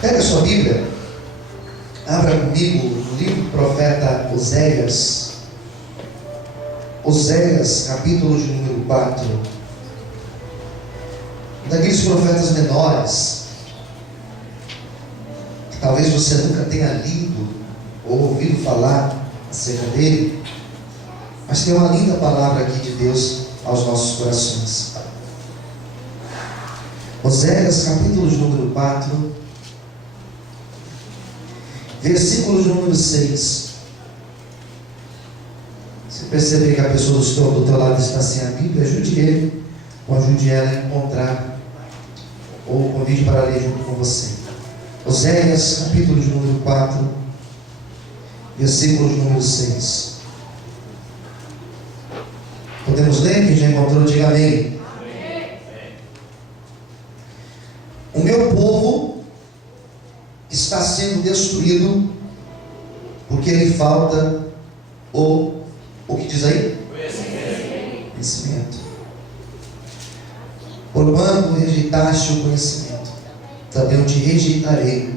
Pega a sua Bíblia, abra comigo no livro do profeta Oséias. Oséias, capítulo de número 4. Um daqueles profetas menores, que talvez você nunca tenha lido ou ouvido falar acerca dele, mas tem uma linda palavra aqui de Deus aos nossos corações. Oséias, capítulo de número 4, versículo de número 6. Você percebe que a pessoa do teu lado está sem a Bíblia, ajude ele, ou ajude ela a encontrar, ou convide para ler junto com você. Oséias, capítulo de número 4, versículo de número 6. Podemos ler? Quem já encontrou, diga amém. O meu povo está sendo destruído porque lhe falta o que diz aí? Conhecimento. Porquanto rejeitaste o conhecimento, também eu te rejeitarei,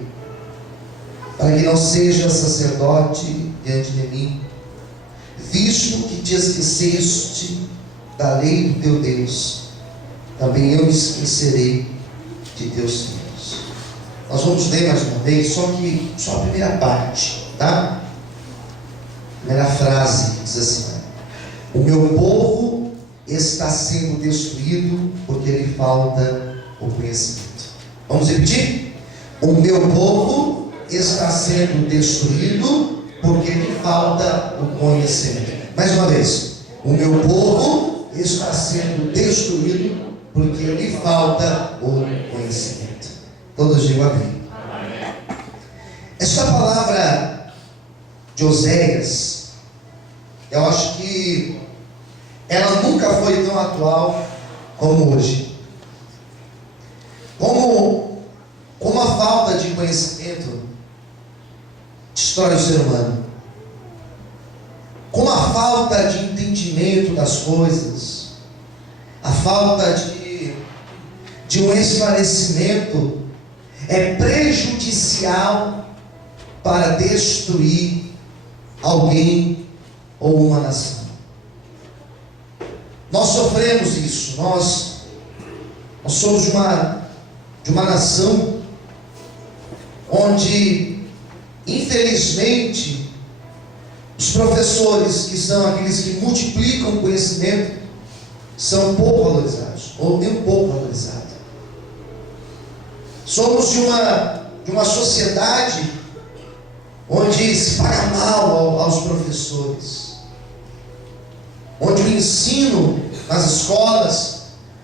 para que não seja sacerdote diante de mim, visto que te esqueceste da lei do teu Deus, também eu me esquecerei de teus filhos. Nós vamos ler mais uma vez, só a primeira parte, tá? Primeira frase diz assim: o meu povo está sendo destruído porque lhe falta o conhecimento. Vamos repetir? O meu povo está sendo destruído porque lhe falta o conhecimento. Mais uma vez. O meu povo está sendo destruído porque lhe falta o conhecimento. Todos digam amém. Esta palavra de Oséias, eu acho que ela nunca foi tão atual como hoje. Como a falta de conhecimento destrói o ser humano. Como a falta de entendimento das coisas, a falta de um esclarecimento é prejudicial para destruir alguém ou uma nação. Nós sofremos isso. Nós somos de uma nação onde, infelizmente, os professores, que são aqueles que multiplicam o conhecimento, são pouco valorizados, ou nem um pouco valorizados. Somos de uma sociedade onde se paga mal aos professores, onde o ensino nas escolas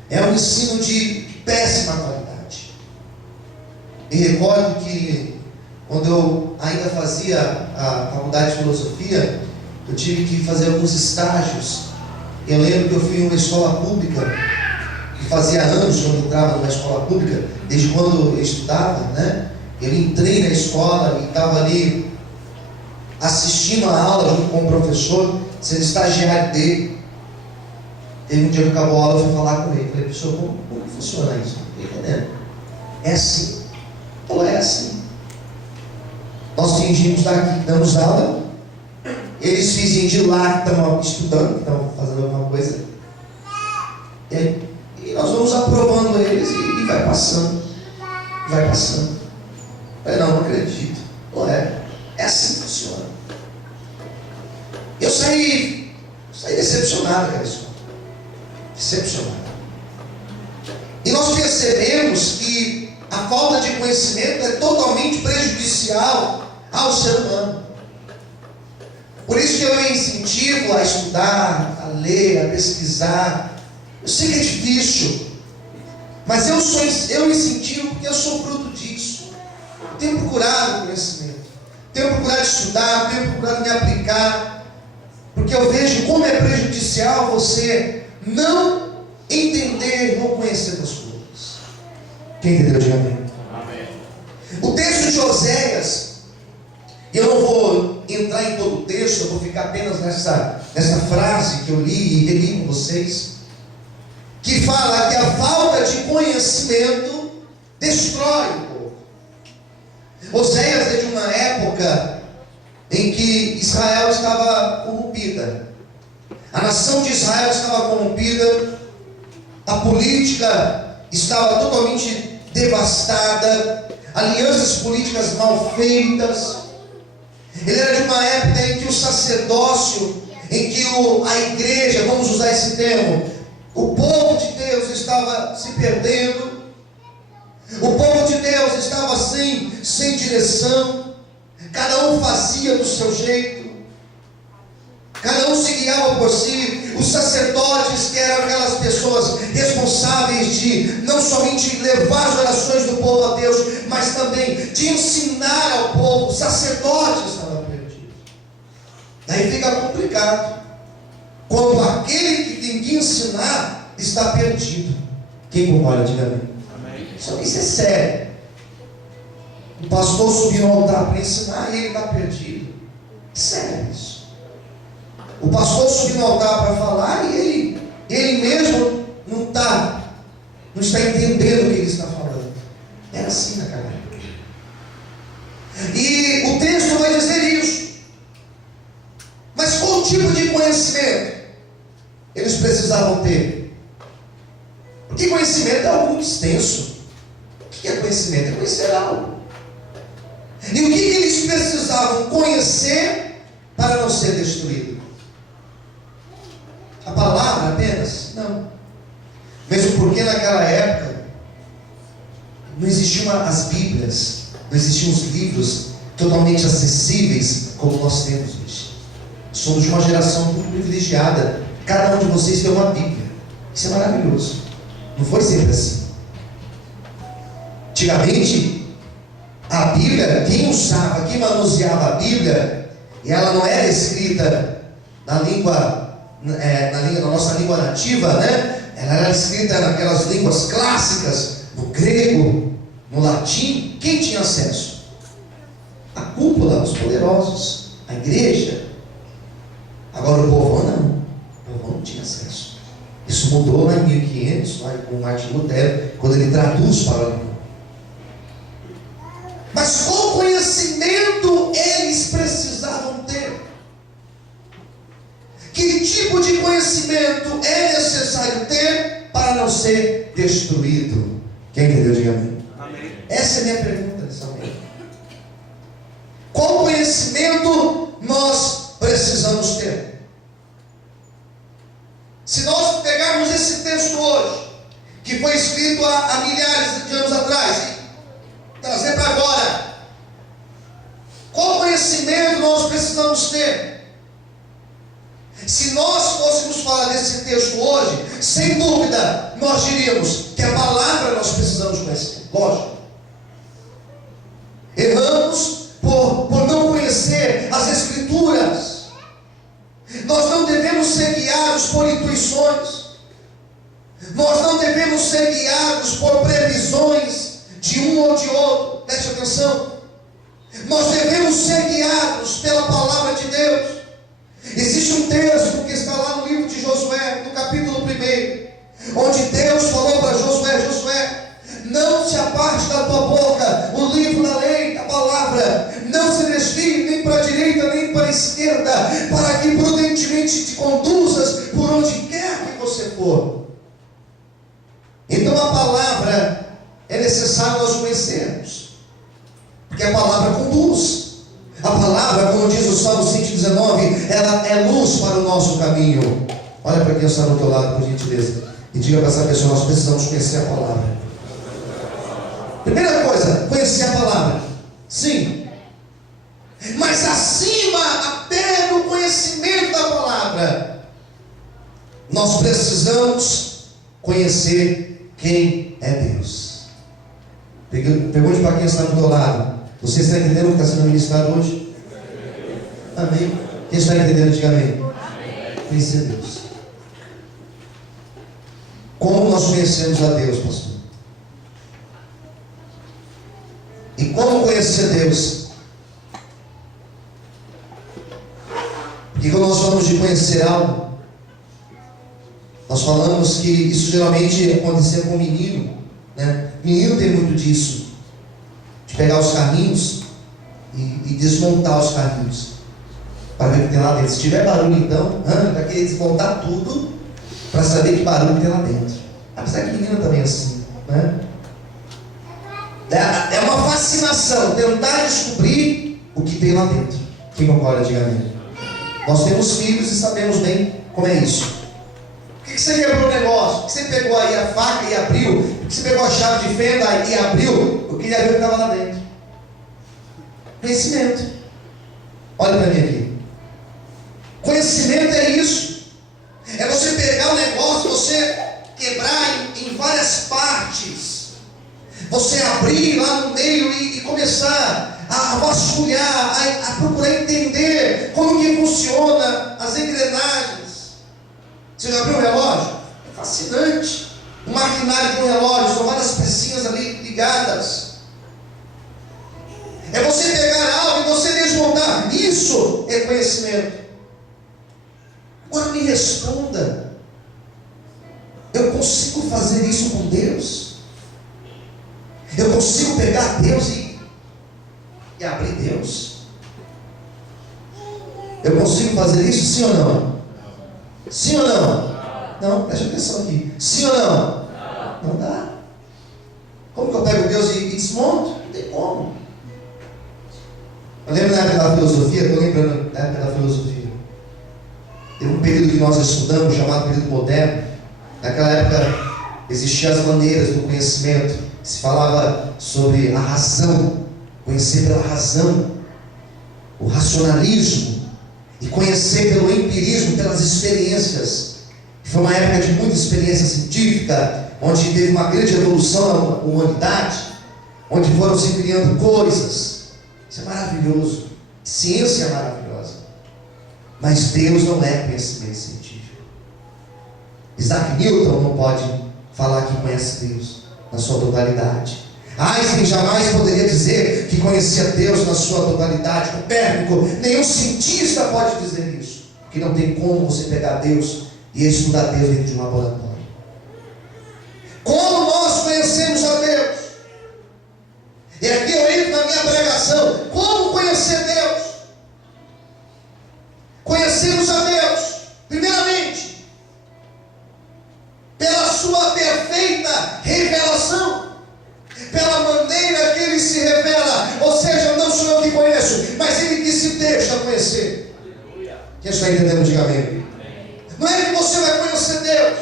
é um ensino de péssima qualidade. E recordo que quando eu ainda fazia a faculdade de filosofia, eu tive que fazer alguns estágios. Eu lembro que eu fui em uma escola pública, e fazia anos que eu entrava numa escola pública, desde quando eu estudava, né? Eu entrei na escola e estava ali assistindo a aula junto com o professor, sendo estagiário dele. Teve um dia que acabou a aula, eu fui falar com ele. Falei: professor, como funciona isso? Não estou entendendo. É assim. Ele falou: é assim. Nós fingimos daqui que damos aula, eles fingem de lá que estão estudando, que estão fazendo alguma coisa, e nós vamos aprovando eles e vai passando. Vai passando. Eu falei: não acredito. É assim que funciona. Eu saí decepcionado daquela escola. Decepcionado. E nós percebemos que a falta de conhecimento é totalmente prejudicial ao ser humano. Por isso que eu incentivo a estudar, a ler, a pesquisar. Eu sei que é difícil, mas eu incentivo porque eu sou fruto disso. Eu tenho procurado conhecimento, tenho procurado estudar, tenho procurado me aplicar, porque eu vejo como é prejudicial você não entender, não conhecer das coisas. Quem entendeu, diga amém. O texto de Oséias, eu não vou entrar em todo o texto, eu vou ficar apenas nessa frase que eu li e reli com vocês, que fala que a falta de conhecimento destrói o povo. Oséias é de uma época em que Israel estava corrompida. A nação de Israel estava corrompida, a política estava totalmente devastada, alianças políticas mal feitas. Ele era de uma época em que o sacerdócio, em que a igreja, vamos usar esse termo, o povo de Deus estava se perdendo, o povo de Deus estava sem direção, cada um fazia do seu jeito, cada um se guiava por si. Os sacerdotes, que eram aquelas pessoas responsáveis de não somente levar as orações do povo a Deus, mas também de ensinar ao povo, os sacerdotes estavam perdidos. Daí fica complicado quando aquele que tem que ensinar está perdido. Quem concorda, diga amém. Isso é sério. O pastor subiu no altar para ensinar e ele está perdido. Sério isso. O pastor subiu no altar para falar e ele mesmo não está entendendo o que ele está falando. Era assim naquela época. E o texto vai dizer isso. Mas qual tipo de conhecimento eles precisavam ter? Porque conhecimento é algo extenso. O que é conhecimento? É conhecer algo. E o que eles precisavam conhecer para não ser destruído? A palavra apenas? Não. Mesmo porque naquela época não existiam as Bíblias, não existiam os livros totalmente acessíveis como nós temos hoje. Somos de uma geração muito privilegiada. Cada um de vocês tem uma Bíblia. Isso é maravilhoso. Não foi sempre assim. Antigamente, a Bíblia, quem usava, quem manuseava a Bíblia, e ela não era escrita na nossa língua nativa, né? Ela era escrita naquelas línguas clássicas, no grego, no latim. Quem tinha acesso? A cúpula, os poderosos, a igreja. Agora o povão não. O povão não tinha acesso. Isso mudou lá em 1500, lá com Martin Lutero, quando ele traduz para o alemão. Mas qual conhecimento eles precisavam ter? Que tipo de conhecimento é necessário ter para não ser destruído? Quem entendeu, diga amém. Amém. Essa é a minha pergunta nessa manhã. Qual conhecimento nós precisamos ter? Se nós pegarmos esse texto hoje, que foi escrito há milhares de anos atrás, trazer para agora, qual conhecimento nós precisamos ter? Se nós fôssemos falar desse texto hoje, sem dúvida, nós diríamos que a palavra nós precisamos conhecer. Lógico. Erramos por não conhecer as Escrituras. Nós não devemos ser guiados por intuições. Nós não devemos ser guiados por previsões de um ou de outro. Preste atenção. Nós devemos ser guiados pela palavra de Deus. Existe um texto que está lá no livro de Josué, no capítulo 1, onde Deus falou para Josué: Josué, não se aparte da tua boca o livro da lei, da palavra, não se desvie nem para a direita nem para a esquerda, para que prudentemente te conduzas por onde quer que você for. Então a palavra é necessário nós conhecermos, porque a palavra conduz. A palavra, como diz o Salmo 119, ela é luz para o nosso caminho. Olha para quem está do teu lado, por gentileza, e diga para essa pessoa: nós precisamos conhecer a palavra. Primeira coisa, conhecer a palavra. Sim. Mas acima até do conhecimento da palavra, nós precisamos conhecer quem é Deus. Pergunte para quem está do teu lado: você está entendendo o que está sendo ministrado hoje? Amém. Quem está entendendo, diga amém. Conhecer Deus. Como nós conhecemos a Deus, pastor? E como conhecer Deus? Porque quando nós falamos de conhecer algo, nós falamos que isso geralmente acontecia com o menino, né? Menino tem muito disso, de pegar os carrinhos e desmontar os carrinhos para ver o que tem lá dentro. Se tiver barulho, então, vai querer desmontar tudo para saber que barulho tem lá dentro. Apesar que menina também é assim, né? É uma fascinação tentar descobrir o que tem lá dentro. Quem concorda, diga amém. Nós temos filhos e sabemos bem como é isso. Por que você quebrou o negócio? Por que você pegou aí a faca e abriu? Por que você pegou a chave de fenda e abriu? Eu queria ver o que estava lá dentro. Conhecimento. Olha para mim aqui. Conhecimento é isso. É você pegar o negócio, você quebrar em várias partes. Você abrir lá no meio e começar a vasculhar, a procurar entender como que funciona as engrenagens. Você já abriu um relógio? É fascinante. O maquinário de um relógio, são várias pecinhas ali ligadas. É você pegar algo e você desmontar. Isso é conhecimento. Agora me responda. Eu consigo fazer isso com Deus? Eu consigo pegar Deus e abrir Deus? Eu consigo fazer isso, sim ou não? Sim ou não? Não, preste atenção aqui. Sim ou não? Não dá. Como que eu pego Deus e desmonto? Não tem como. Eu lembro na época da filosofia, estou lembrando da época da filosofia. Teve um período que nós estudamos, chamado período moderno. Naquela época existiam as maneiras do conhecimento. Se falava sobre a razão, conhecer pela razão, o racionalismo, e conhecer pelo empirismo, pelas experiências. Foi uma época de muita experiência científica, onde teve uma grande evolução na humanidade, onde foram se criando coisas. Isso é maravilhoso. Ciência é maravilhosa. Mas Deus não é conhecimento científico. Isaac Newton não pode falar que conhece Deus na sua totalidade. Einstein jamais poderia dizer que conhecia Deus na sua totalidade. Copérnico, nenhum cientista pode dizer isso. Que não tem como você pegar Deus e estudar Deus dentro de um laboratório. Como nós conhecemos a Deus? E aqui eu entro na minha pregação. Como conhecer Deus? Conhecemos a Deus, primeiramente, pela sua perfeita revelação, pela maneira que Ele se revela. Ou seja, não sou eu que conheço, mas Ele que se deixa conhecer. Quem está entendendo, diga amém. Não é que você vai conhecer Deus,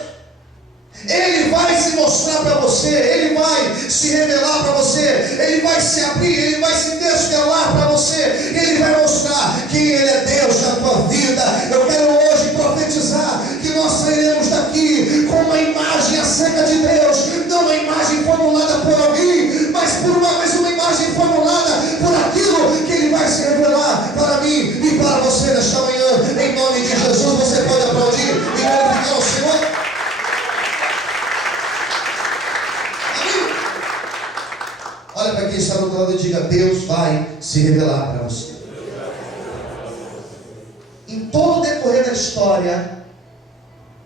Ele vai se mostrar para você, Ele vai se revelar para você, Ele vai se abrir, Ele vai se desvelar para você, Ele vai mostrar que Ele é Deus na tua vida. Eu quero hoje profetizar que nós sairemos daqui com uma imagem acerca de Deus, não uma imagem formulada por alguém, mas uma imagem formulada por aquilo que Ele vai se revelar para mim e para você nesta manhã. Em nome de Jesus, você pode aplaudir e glorificar ao Senhor. Olha para quem está do outro lado e diga: Deus vai se revelar para você. Em todo o decorrer da história,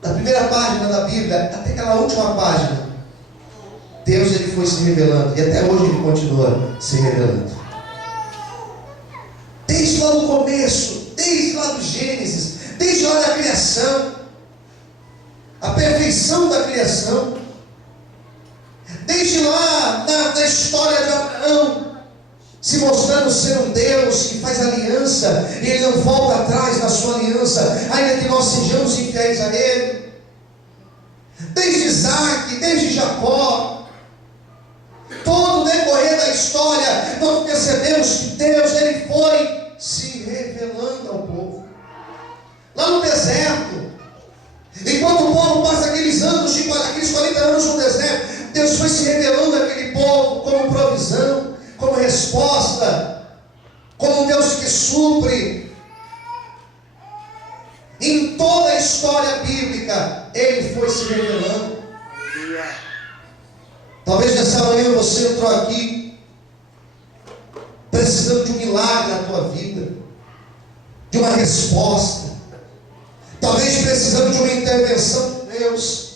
da primeira página da Bíblia até aquela última página, Deus ele foi se revelando, e até hoje Ele continua se revelando. Desde lá do começo, desde lá do Gênesis, desde lá da criação, a perfeição da criação, desde lá na história de Abraão, se mostrando ser um Deus que faz aliança, e Ele não volta atrás na sua aliança, ainda que nós sejamos infiéis a Ele. Desde Isaac, desde Jacó, todo o decorrer da história, nós percebemos que Deus ele foi se revelando ao povo. Lá no deserto, enquanto o povo passa aqueles 40 anos no deserto, Deus foi se revelando àquele povo como provisão, como resposta, como um Deus que supre. Em toda a história bíblica, Ele foi se revelando. Talvez nessa manhã você entrou aqui precisando de um milagre na tua vida, de uma resposta, talvez precisando de uma intervenção de Deus.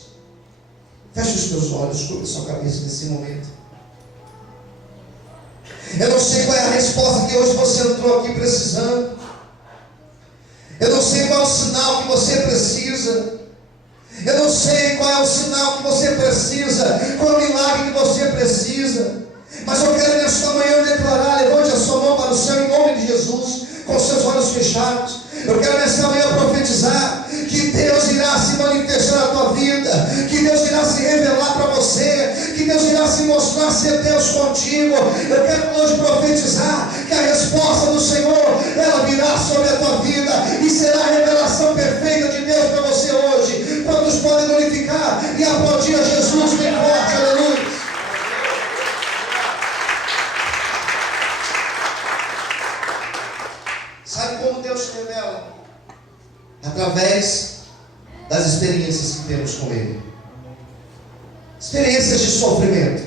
Feche os teus olhos, curva a sua cabeça nesse momento. Eu não sei qual é a resposta que hoje você entrou aqui precisando. Eu não sei qual é o sinal que você precisa. Eu não sei qual é o sinal que você precisa, qual é o milagre que você precisa. Mas eu quero nesta manhã declarar, levante a sua mão para o céu em nome de Jesus, com seus olhos fechados. Eu quero nesta manhã profetizar que Deus irá se manifestar na tua vida, que Deus irá se revelar para você, que Deus irá se mostrar ser Deus contigo. Eu quero hoje profetizar que a resposta do Senhor, ela virá sobre a tua vida e será a revelação perfeita de Deus para você hoje. Quantos podem glorificar e aplaudir a Jesus bem forte, aleluia. Sabe como Deus se revela? Através das experiências que temos com Ele. Experiências de sofrimento.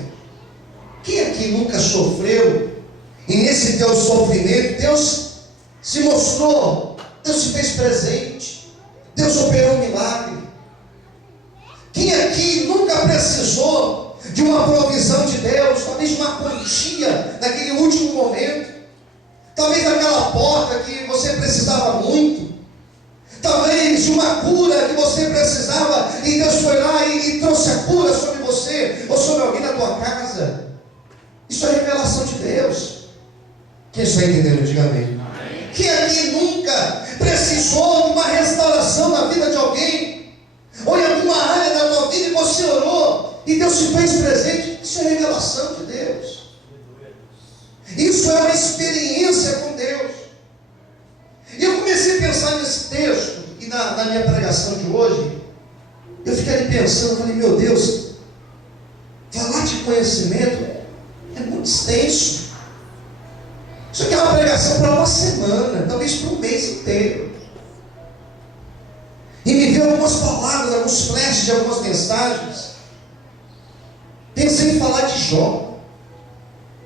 Quem aqui nunca sofreu? E nesse teu sofrimento, Deus se mostrou, Deus se fez presente, Deus operou um milagre. Quem aqui nunca precisou de uma provisão de Deus, talvez uma quantia naquele último momento? Talvez aquela porta que você precisava muito, talvez de uma cura que você precisava, e Deus foi lá e trouxe a cura sobre você, ou sobre alguém na tua casa. Isso é revelação de Deus. Quem está entendendo? Diga amém. Quem aqui nunca precisou de uma restauração na vida de alguém, ou em alguma área da tua vida, e você orou, e Deus se fez presente? Isso é revelação de Deus. Isso é uma experiência com Deus. E eu comecei a pensar nesse texto, e na minha pregação de hoje, eu fiquei ali pensando, falei, meu Deus, falar de conhecimento é muito extenso. Isso aqui é uma pregação para uma semana, talvez para um mês inteiro. E me veio algumas palavras, alguns flashes de algumas mensagens. Pensei em falar de Jó.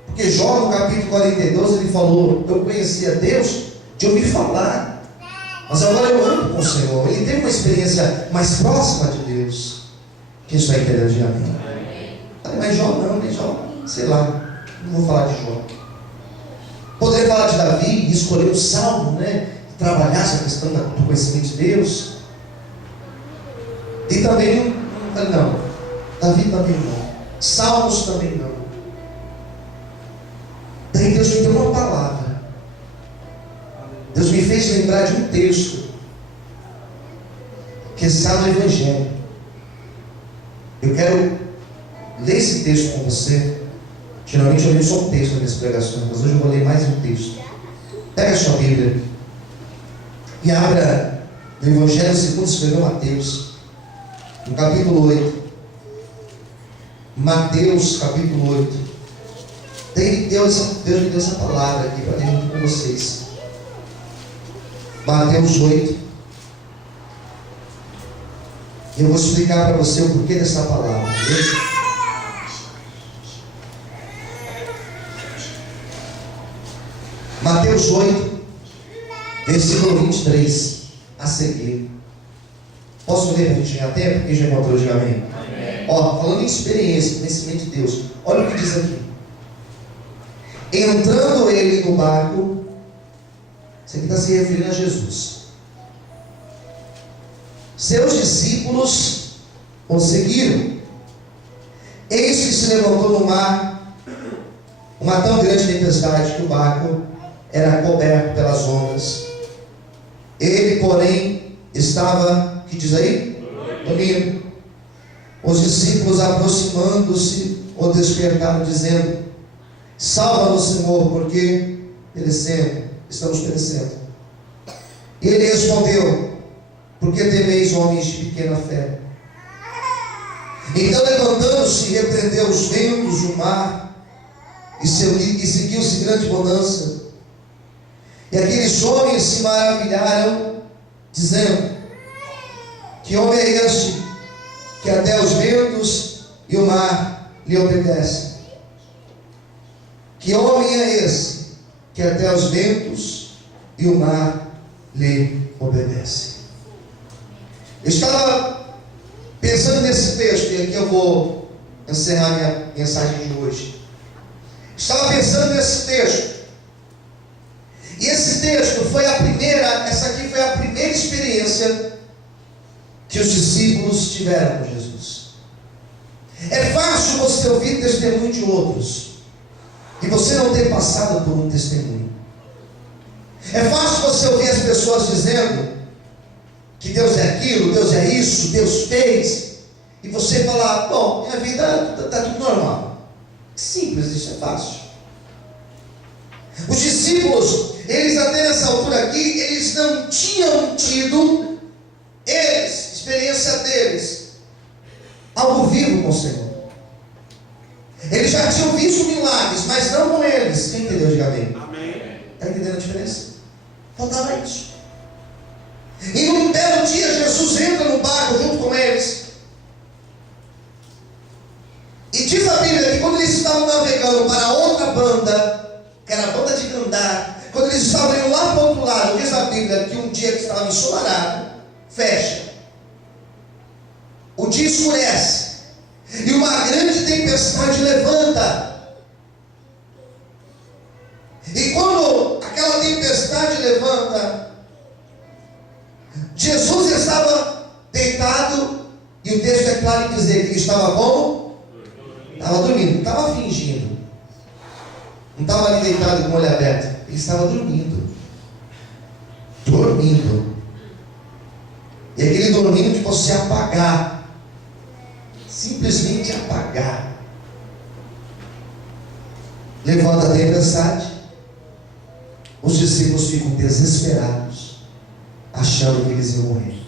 Porque Jó, no capítulo 42, ele falou, eu conhecia Deus de ouvir falar, mas agora eu ando com o Senhor. Ele teve uma experiência mais próxima de Deus. Quem está entendendo? Diga amém. Falei, mas Jó não, nem Jó, sei lá, não vou falar de Jó. Poderia falar de Davi e escolher o salmo, né? Trabalhar essa questão do conhecimento de Deus. E também, não, Davi também não, salmos também não. Daí Deus me deu uma palavra. Deus me fez lembrar de um texto que está no Evangelho. Eu quero ler esse texto com você. Geralmente eu leio só um texto nas minhas pregações, mas hoje eu vou ler mais um texto. Pega a sua Bíblia e abra no Evangelho segundo escreveu Mateus, no capítulo 8. Mateus capítulo 8. Deus me deu essa palavra aqui para ler junto com vocês. Mateus 8. E eu vou explicar para você o porquê dessa palavra. Beleza? Mateus 8, versículo 23 a seguir. Posso ler para a gente ganhar tempo? Quem já encontrou, diga amém. Ó, falando em experiência, conhecimento de Deus, olha o que diz aqui. Entrando ele no barco, isso aqui está se referindo a Jesus. Seus discípulos o seguiram. Eis que se levantou no mar uma tão grande tempestade que o barco era coberto pelas ondas. Ele, porém, estava, que diz aí? Dormindo. Os discípulos, aproximando-se, o despertaram, dizendo: salva-nos, Senhor, porque estamos perecendo. E ele respondeu: por que temeis, homens de pequena fé? Então, levantando-se, repreendeu os ventos e o mar, e seguiu-se grande bonança. E aqueles homens se maravilharam, dizendo: que homem é este, que até os ventos e o mar lhe obedecem? Que homem é esse, que até os ventos e o mar lhe obedecem? Eu estava pensando nesse texto, e aqui eu vou encerrar minha mensagem de hoje. Estava pensando nesse texto. E esse texto foi essa aqui foi a primeira experiência que os discípulos tiveram com Jesus. É fácil você ouvir testemunho de outros e você não ter passado por um testemunho. É fácil você ouvir as pessoas dizendo que Deus é aquilo, Deus é isso, Deus fez, e você falar: bom, minha vida está tudo normal. Simples, isso é fácil. Os discípulos, eles até nessa altura aqui, eles não tinham tido, experiência deles, algo vivo com o Senhor. Eles já tinham visto milagres, mas não com eles. Quem entendeu? Diga amém. Está entendendo a diferença? Faltava isso. E num belo dia, Jesus entra no barco junto com eles. E diz a Bíblia que quando eles estavam navegando para outra banda, que era a banda de Gandar, quando eles estavam indo lá para o outro lado, diz a Bíblia que um dia que estava ensolarado, fecha. O dia escurece. E uma grande tempestade levanta. E quando aquela tempestade levanta, Jesus estava deitado, e o texto é claro em dizer que ele estava como? Estava dormindo, não estava fingindo. Não estava ali deitado com o olho aberto. Ele estava dormindo. Dormindo. E aquele dormindo de você apagar. Simplesmente apagar. Levanta a tempestade. Os discípulos ficam desesperados, achando que eles iam morrer.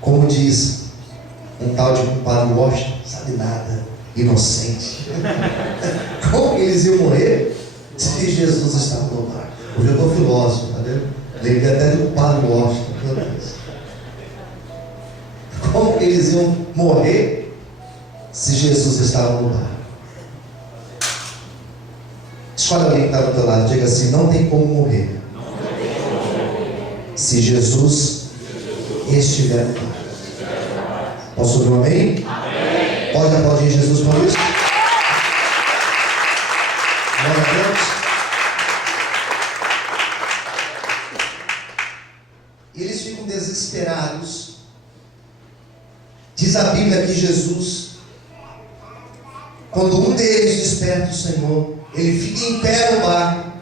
Como diz um tal de compadre Washington, sabe nada, inocente. Como que eles iam morrer se Jesus estava no mar? Hoje eu estou filósofo, tá vendo? Lembrei até do compadre Washington, meu Deus. Como que eles iam morrer se Jesus estava no mar? Escolhe alguém que está do teu lado, diga assim: não tem como morrer se Jesus estiver no mar. Posso ouvir um amém? Amém. Pode aplaudir Jesus por isso? Glória a Deus. E eles ficam desesperados. Diz a Bíblia que Jesus, quando um deles desperta o Senhor, ele fica em pé no barco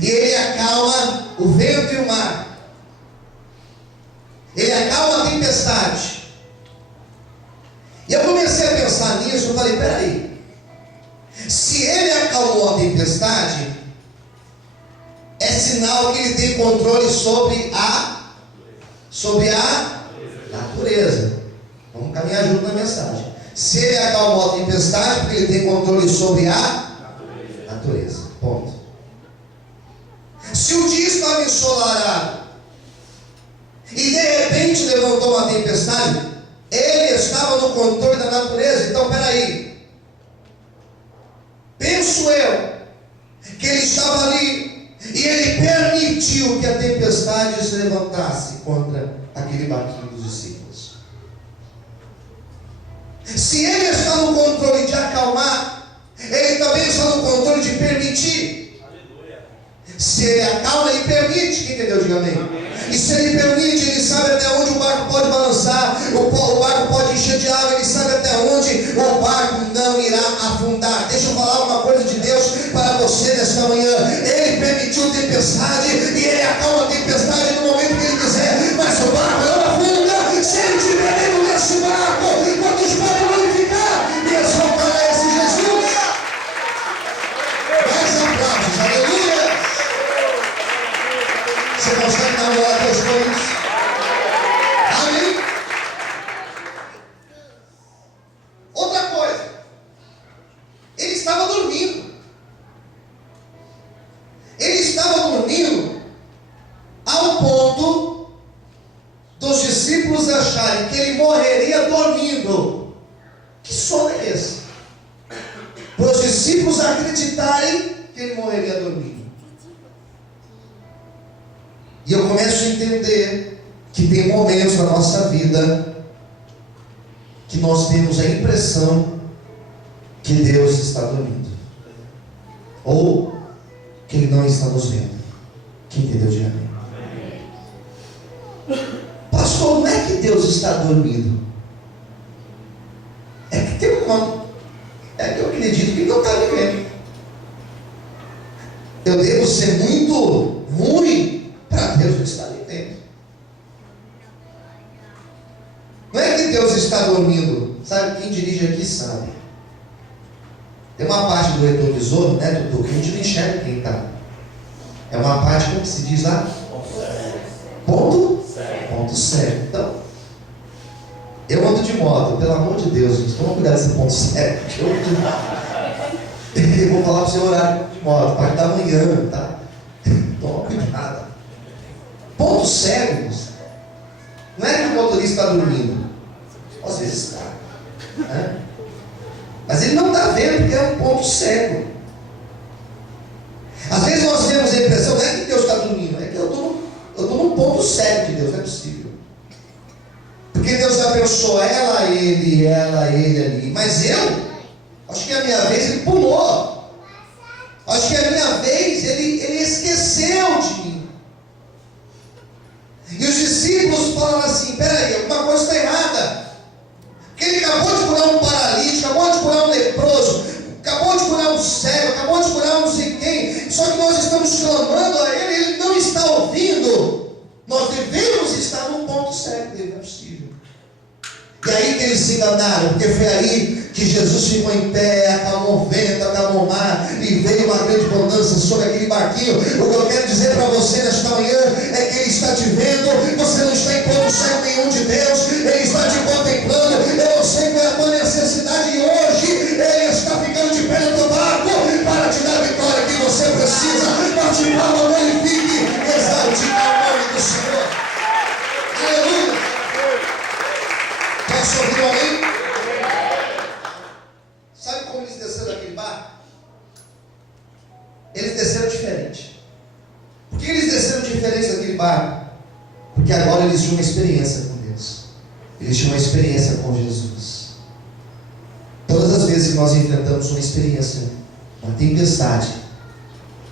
e ele acalma o vento e o mar. Ele acalma a tempestade. E eu comecei a pensar nisso. Eu falei: peraí, se ele acalmou a tempestade, é sinal que ele tem controle sobre a natureza. Vamos caminhar junto na mensagem. Se ele acalmou a tempestade, porque ele tem controle sobre a natureza. Ponto. Se o dia estava ensolarado e de repente levantou uma tempestade, ele estava no controle da natureza. Então peraí, penso eu que ele estava ali e ele permitiu que a tempestade se levantasse contra aquele barquinho dos discípulos. Se ele está no controle de acalmar, ele também está no controle de permitir. Se ele acalma, ele permite. Quem entendeu? Diga amém. E se ele permite, ele sabe até onde o barco pode balançar, o barco pode encher de água, ele sabe até onde o barco não irá afundar. Deixa eu falar uma coisa de Deus para você nesta manhã. Ele permitiu tempestade e ele acalma a tempestade no momento que ele quiser, mas o barco não afunda. Se ele estiver dentro desse barco, quantos podem glorificar e exaltar a esse Jesus? Mais aplausos, aleluia! Você consegue dar uma hora aos coisas? Amém? Outra coisa, ele estava dormindo. Ele estava dormindo ao ponto dos discípulos acharem que ele morreria dormindo. Que sono é esse? Para os discípulos acreditarem que ele morreria dormindo. E eu começo a entender que tem momentos na nossa vida que nós temos a impressão que Deus está dormindo, ou que Ele não está nos vendo. Quem entendeu de amém? Pastor, não é que Deus está dormindo, é que tem é que eu acredito que Ele não está me vendo. Eu devo ser muito ruim para Deus não estar me vendo. Não é que Deus está dormindo. Sabe, quem dirige aqui sabe. Tem uma parte do retrovisor, né, Dudu, que a gente não enxerga quem está. É uma parte, como se diz lá? Ponto cego. Então, eu ando de moto, pelo amor de Deus, gente, toma cuidado desse ponto cego. Eu vou falar para o seu horário de moto, parte da manhã, tá? Toma cuidado. Ponto cego, não é que o motorista está dormindo, às vezes está, né? Mas ele não está vendo, porque é um ponto cego. Às vezes nós temos a impressão, não é que Deus está dormindo, é que eu estou num ponto cego de Deus, não é possível. Porque Deus abençoou ela, ele ali. Mas eu, acho que é a minha vez, ele pulou. Acho que é a minha vez, ele esqueceu de mim. E os discípulos falam assim: peraí, alguma coisa está errada. Porque ele acabou de curar um paralítico, acabou de curar um leproso, acabou de curar um cego, acabou de curar um não sei quem. Só que nós estamos clamando a ele, ele não está ouvindo. Nós devemos estar num ponto cego dele, não é possível. E aí que eles se enganaram, porque foi aí que Jesus ficou em pé, acalmou o vento, acalmou o mar, e veio uma grande bonança sobre aquele barquinho. O que eu quero dizer para você nesta manhã é que Ele está te vendo, você não está em ponto cego nenhum de Deus, Ele está te contemplando. Eu não sei qual é a tua necessidade, e hoje Ele está ficando de pé no teu barco para te dar a vitória que você precisa. Bate palma, glorifique, exalte o nome do Senhor. Aleluia. Posso ouvir um amém? Sabe como eles desceram daquele barco? Eles desceram diferente. Por que eles desceram diferente daquele barco? Porque agora eles tinham uma experiência com Deus. Eles tinham uma experiência com Jesus. Todas as vezes que nós enfrentamos uma experiência, uma tempestade,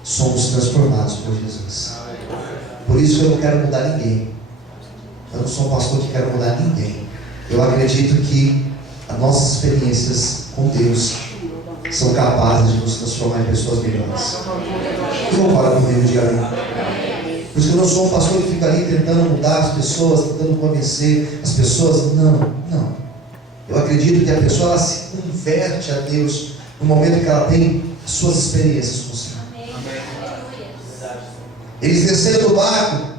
somos transformados por Jesus. Por isso que eu não quero mudar ninguém. Eu não sou um pastor que quero mudar ninguém. Eu acredito que as nossas experiências com Deus são capazes de nos transformar em pessoas melhores. Vamos falar comigo, diga amém. Por isso que eu não sou um pastor que fica ali tentando mudar as pessoas, tentando convencer as pessoas. Não. Eu acredito que a pessoa ela se converte a Deus no momento que ela tem as suas experiências com o Senhor. Eles desceram do barco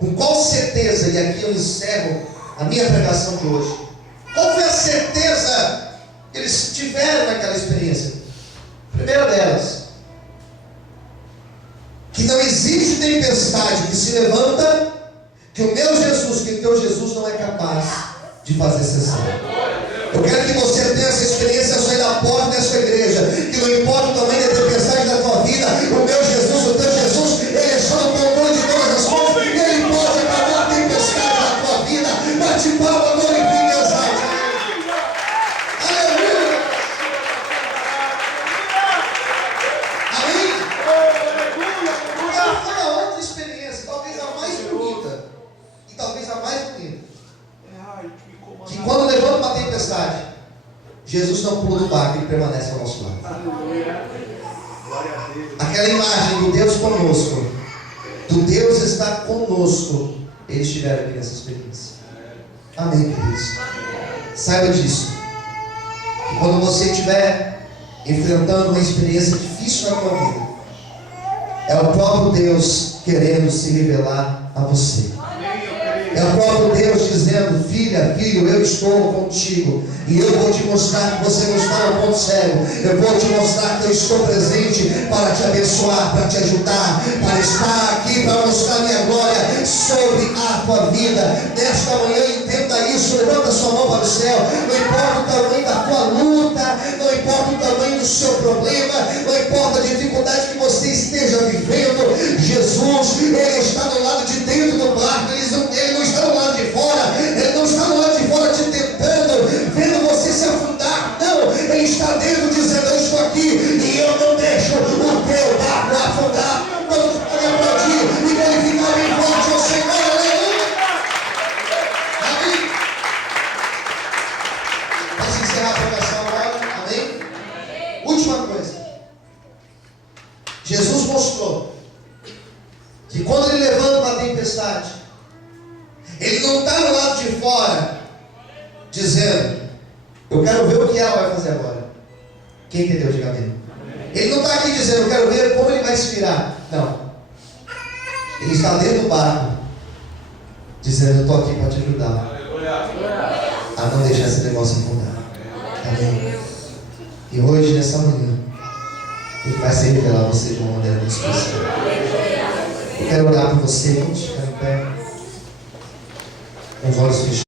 com qual certeza, e aqui eu encerro a minha pregação de hoje. Qual foi a certeza que eles tiveram naquela experiência? A primeira delas, que não existe tempestade que se levanta, que o meu Jesus, que o teu Jesus não é capaz de fazer cessar. Eu quero que você tenha essa experiência ao sair da porta dessa igreja, que não importa o tamanho da tempestade da tua vida, o meu Jesus, o teu Jesus, Ele está no controle de todas as coisas, e Ele pode acabar a tempestade da tua vida. Bate palma, glorifique, exalte. Aleluia. Amém? Ela foi a outra experiência, talvez a mais bonita, e talvez a mais bonita, que quando levanta uma tempestade, Jesus não pula do barco, Ele permanece ao nosso lado. Aquela imagem do Deus conosco, do Deus está conosco, eles tiveram aqui nessa experiência. Amém, queridos? Saiba disso, que quando você estiver enfrentando uma experiência difícil na tua vida, é o próprio Deus querendo se revelar a você. É o próprio Deus dizendo: filha, filho, eu estou contigo, e eu vou te mostrar que você não está no ponto cego. Eu vou te mostrar que eu estou presente para te abençoar, para te ajudar, para estar aqui, para mostrar minha glória sobre a tua vida. Nesta manhã, entenda isso, levanta sua mão para o céu. Não importa o tamanho da tua luta, não importa o tamanho do seu problema, não importa a dificuldade que você esteja vivendo, Jesus, Ele está do lado de dentro do barco, Ele não está do lado de fora, Ele não está do lado de fora te tentando, Ele está dentro dizendo: eu estou aqui e eu não deixo o teu barco afundar. Todos podem aplaudir e glorificar bem forte ao Senhor. Aleluia. Amém. Posso encerrar a pregação agora? Amém? Última coisa. Jesus mostrou que quando ele levanta uma tempestade, ele não está no lado de fora dizendo: eu quero ver o que ela vai fazer agora. Quem entendeu? Diga amém. Ele não está aqui dizendo: eu quero ver como ele vai se virar. Não. Ele está dentro do barco dizendo: eu estou aqui para te ajudar a não deixar esse negócio afundar. Amém. E hoje, nessa manhã, ele vai se revelar a você de uma maneira muito especial. Eu quero orar por você. Vamos ficar em pé, com os olhos fechados.